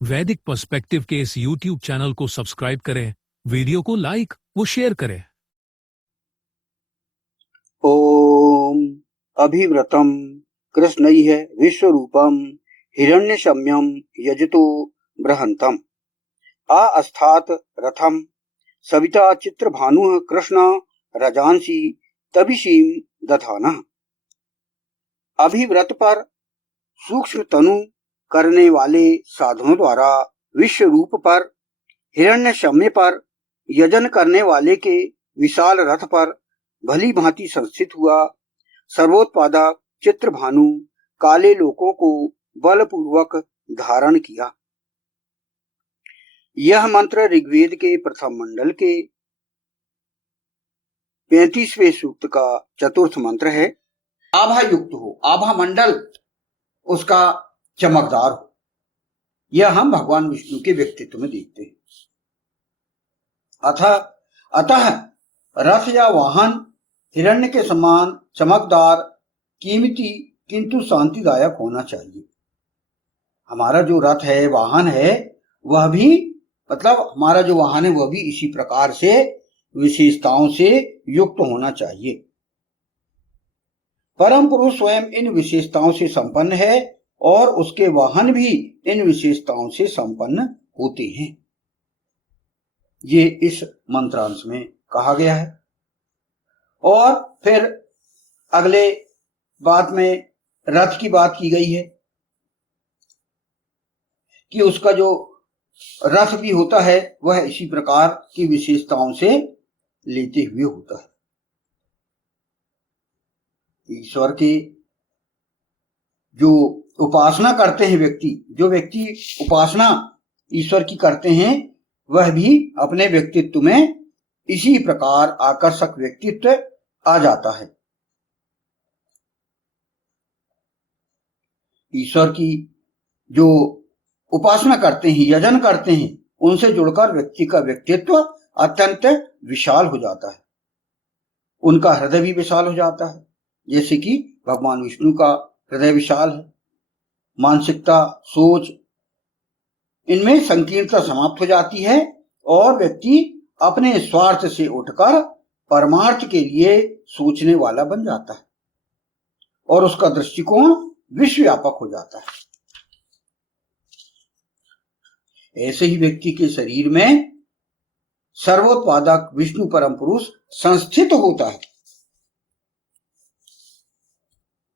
वैदिक पर्सपेक्टिव के इस YouTube चैनल को सब्सक्राइब करें, वीडियो को लाइक व शेयर करें। ओम अभिव्रतम कृष्णैः विश्वरूपम हिरण्यशम्यम यजतो बृहन्तम आस्थात रथम सविता चित्रभानुः कृष्ण रजांसी तबिशीम दधानः। अभिव्रत पर सूक्ष्म तनु करने वाले साधुओं द्वारा विश्व रूप पर, हिरण्यशम्य पर, यजन करने वाले के विशाल रथ पर भली भांति संस्थित हुआ सर्वोत्पादक चित्रभानु काले लोकों को बलपूर्वक धारण किया। यह मंत्र ऋग्वेद के प्रथम मंडल के 35वें सूक्त का चतुर्थ मंत्र है। आभा युक्त हो, आभा मंडल उसका चमकदार हो, यह हम भगवान विष्णु के व्यक्तित्व में देखते हैं। अतः रथ या वाहन हिरण्य के समान चमकदार, कीमती किंतु शांतिदायक होना चाहिए। हमारा जो रथ है, वाहन है, वह भी हमारा जो वाहन है वह भी इसी प्रकार से विशेषताओं से युक्त होना चाहिए। परम पुरुष स्वयं इन विशेषताओं से संपन्न है और उसके वाहन भी इन विशेषताओं से संपन्न होते हैं। ये इस मंत्रांश में कहा गया है। और फिर अगले बात में रथ की बात की गई है कि उसका जो रथ भी होता है वह इसी प्रकार की विशेषताओं से लेते हुए होता है। ईश्वर की जो उपासना करते हैं जो व्यक्ति उपासना ईश्वर की करते हैं, वह भी अपने व्यक्तित्व में इसी प्रकार आकर्षक व्यक्तित्व आ जाता है। ईश्वर की जो उपासना करते हैं, यजन करते हैं, उनसे जुड़कर व्यक्ति का व्यक्तित्व अत्यंत विशाल हो जाता है। उनका हृदय भी विशाल हो जाता है, जैसे कि भगवान विष्णु का हृदय विशाल है। मानसिकता, सोच, इनमें संकीर्णता समाप्त हो जाती है और व्यक्ति अपने स्वार्थ से उठकर परमार्थ के लिए सोचने वाला बन जाता है और उसका दृष्टिकोण विश्वव्यापक हो जाता है। ऐसे ही व्यक्ति के शरीर में सर्वोत्पादक विष्णु परम पुरुष संस्थित होता है।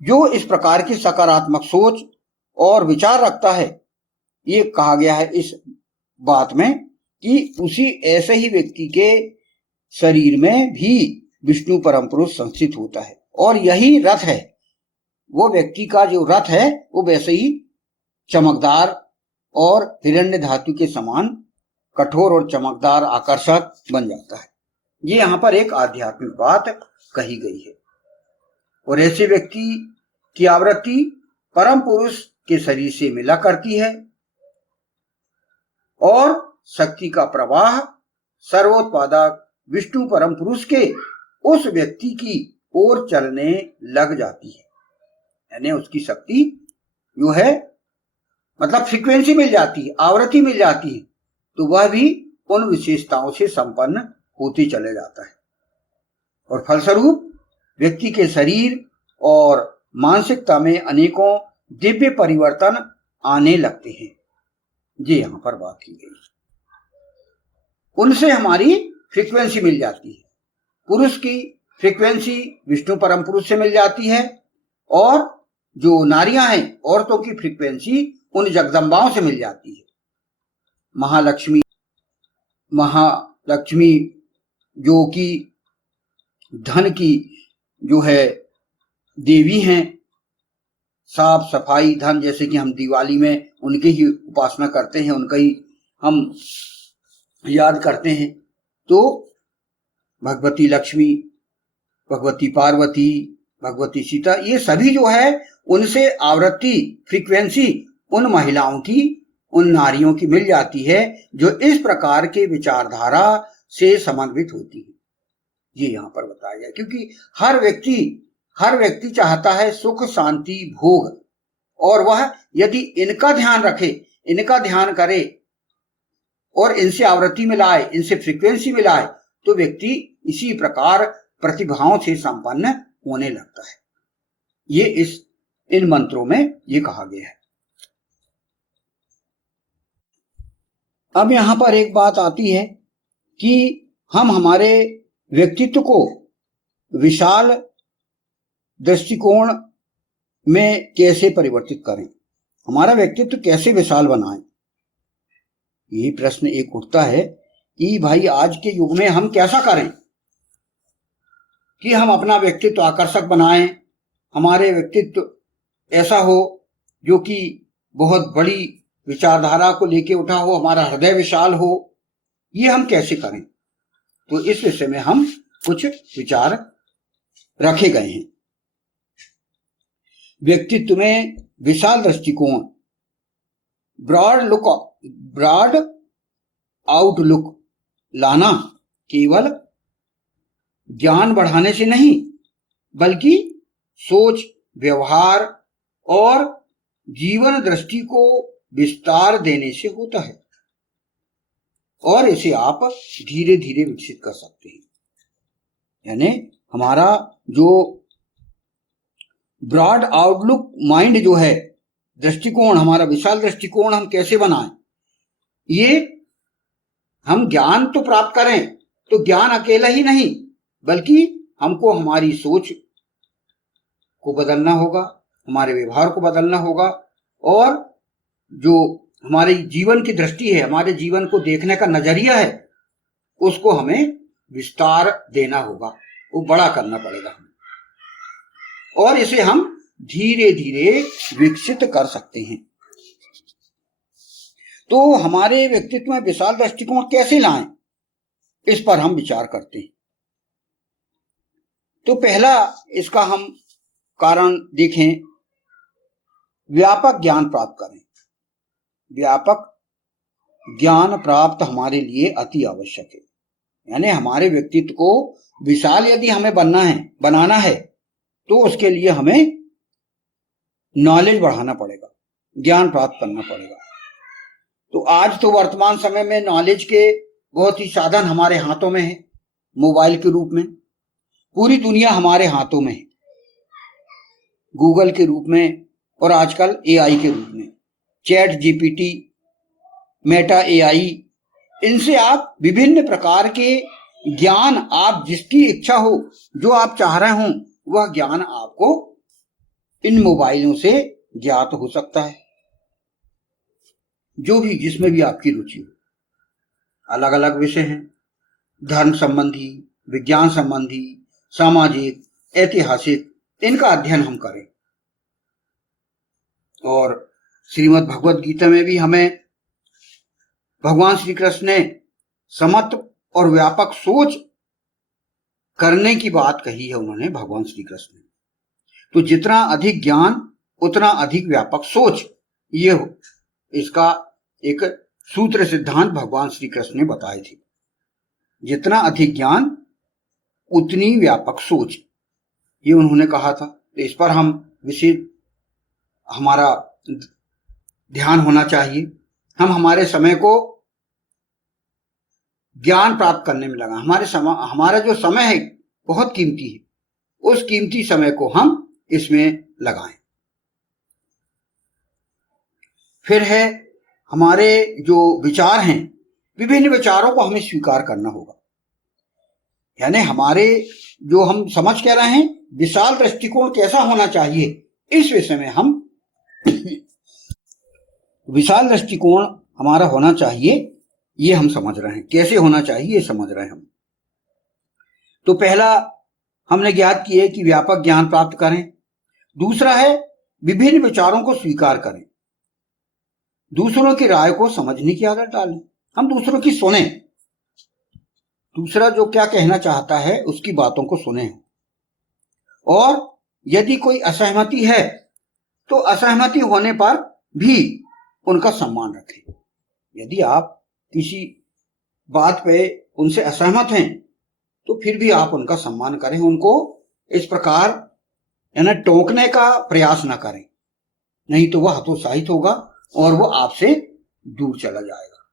जो इस प्रकार की सकारात्मक सोच और विचार रखता है, ये कहा गया है इस बात में कि उसी ऐसे ही व्यक्ति के शरीर में भी विष्णु परम पुरुष संस्थित होता है। और यही रथ है, वो व्यक्ति का जो रथ है वो वैसे ही चमकदार और हिरण्य धातु के समान कठोर और चमकदार, आकर्षक बन जाता है। ये यहाँ पर एक आध्यात्मिक बात कही गई है। और ऐसे व्यक्ति की आवृत्ति परम पुरुष के शरीर से मिला करती है और शक्ति का प्रवाह सर्वोत्पादक विष्णु परम पुरुष के उस व्यक्ति की ओर चलने लग जाती है। यानी उसकी शक्ति जो है, फ्रीक्वेंसी मिल जाती है, आवृत्ति मिल जाती है, तो वह भी उन विशेषताओं से संपन्न होते चले जाता है और फलस्वरूप व्यक्ति के शरीर और मानसिकता में अनेकों दिव्य परिवर्तन आने लगते हैं। ये यहां पर बात की गई। उनसे हमारी फ्रीक्वेंसी मिल जाती है। पुरुष की फ्रीक्वेंसी विष्णु परम पुरुष से मिल जाती है और जो नारियां हैं, औरतों की फ्रीक्वेंसी उन जगदम्बाओं से मिल जाती है। महालक्ष्मी जो कि धन की जो है देवी हैं, साफ सफाई, धन, जैसे कि हम दिवाली में उनकी ही उपासना करते हैं, उनका ही हम याद करते हैं। तो भगवती लक्ष्मी, भगवती पार्वती, भगवती सीता, ये सभी जो है उनसे आवृत्ति, फ्रीक्वेंसी उन महिलाओं की, उन नारियों की मिल जाती है जो इस प्रकार के विचारधारा से समन्वित होती है। ये यहाँ पर बताया गया, क्योंकि हर व्यक्ति चाहता है सुख, शांति, भोग, और वह यदि इनका ध्यान रखे, इनका ध्यान करे और इनसे आवृत्ति मिलाए, इनसे फ्रीक्वेंसी मिलाए, तो व्यक्ति इसी प्रकार प्रतिभाओं से संपन्न होने लगता है। ये इन मंत्रों में ये कहा गया है। अब यहां पर एक बात आती है कि हम हमारे व्यक्तित्व को विशाल दृष्टिकोण में कैसे परिवर्तित करें, हमारा व्यक्तित्व कैसे विशाल बनाएं। यही प्रश्न एक उठता है कि भाई आज के युग में हम कैसा करें कि हम अपना व्यक्तित्व आकर्षक बनाएं, हमारे व्यक्तित्व ऐसा हो जो कि बहुत बड़ी विचारधारा को लेके उठा हो, हमारा हृदय विशाल हो। ये हम कैसे करें, तो इस विषय में हम कुछ विचार रखे गए हैं। व्यक्तित्व में विशाल दृष्टिकोण, ब्रॉड आउटलुक लाना केवल ज्ञान बढ़ाने से नहीं, बल्कि सोच, व्यवहार और जीवन दृष्टि को विस्तार देने से होता है और इसे आप धीरे धीरे विकसित कर सकते हैं। यानी हमारा जो ब्रॉड आउटलुक माइंड जो है, दृष्टिकोण, हमारा विशाल दृष्टिकोण हम कैसे बनाएं, ये हम ज्ञान तो प्राप्त करें तो ज्ञान अकेला ही नहीं, बल्कि हमको हमारी सोच को बदलना होगा, हमारे व्यवहार को बदलना होगा और जो हमारे जीवन की दृष्टि है, हमारे जीवन को देखने का नजरिया है, उसको हमें विस्तार देना होगा, वो बड़ा करना पड़ेगा हमें, और इसे हम धीरे धीरे विकसित कर सकते हैं। तो हमारे व्यक्तित्व में विशाल दृष्टिकोण कैसे लाएं, इस पर हम विचार करते हैं। तो पहला इसका हम कारण देखें, व्यापक ज्ञान प्राप्त करें। व्यापक ज्ञान प्राप्त हमारे लिए अति आवश्यक है। यानी हमारे व्यक्तित्व को विशाल यदि हमें बनाना है तो उसके लिए हमें नॉलेज बढ़ाना पड़ेगा, ज्ञान प्राप्त करना पड़ेगा। तो आज तो वर्तमान समय में नॉलेज के बहुत ही साधन हमारे हाथों में है, मोबाइल के रूप में पूरी दुनिया हमारे हाथों में है, गूगल के रूप में और आजकल एआई के रूप में, चैट जीपीटी, मेटा एआई, इनसे आप विभिन्न प्रकार के ज्ञान, आप जिसकी इच्छा हो, जो आप चाह रहे हो, वह ज्ञान आपको इन मोबाइलों से ज्ञात हो सकता है। जो भी, जिसमें भी आपकी रुचि हो, अलग अलग विषय हैं, धर्म संबंधी, विज्ञान संबंधी, सामाजिक, ऐतिहासिक, इनका अध्ययन हम करें। और श्रीमद् भगवत गीता में भी हमें भगवान श्री कृष्ण ने समत्व और व्यापक सोच करने की बात कही है, उन्होंने, भगवान श्री कृष्ण ने। तो जितना अधिक ज्ञान उतना अधिक व्यापक सोच, ये हो, इसका एक सूत्र सिद्धांत भगवान श्री कृष्ण ने बताए थे। जितना अधिक ज्ञान उतनी व्यापक सोच, ये उन्होंने कहा था। तो इस पर हम विशेष हमारा ध्यान होना चाहिए। हम हमारे समय को ज्ञान प्राप्त करने में लगा, हमारा जो समय है बहुत कीमती है, उस कीमती समय को हम इसमें लगाएं। फिर है हमारे जो विचार हैं, विभिन्न विचारों को हमें स्वीकार करना होगा। यानी हमारे जो हम समझ कह रहे हैं, विशाल दृष्टिकोण कैसा होना चाहिए, इस विषय में हम विशाल दृष्टिकोण हमारा होना चाहिए, ये हम समझ रहे हैं। कैसे होना चाहिए ये समझ रहे हैं हम। तो पहला हमने ज्ञात किया है कि व्यापक ज्ञान प्राप्त करें। दूसरा है विभिन्न विचारों को स्वीकार करें, दूसरों की राय को समझने की आदत डालें। हम दूसरों की सुने, दूसरा जो क्या कहना चाहता है उसकी बातों को सुने, और यदि कोई असहमति है तो असहमति होने पर भी उनका सम्मान रखें। यदि आप किसी बात पे उनसे असहमत हैं तो फिर भी आप उनका सम्मान करें, उनको इस प्रकार यानी टोकने का प्रयास ना करें, नहीं तो वह हतोत्साहित होगा और वो आपसे दूर चला जाएगा।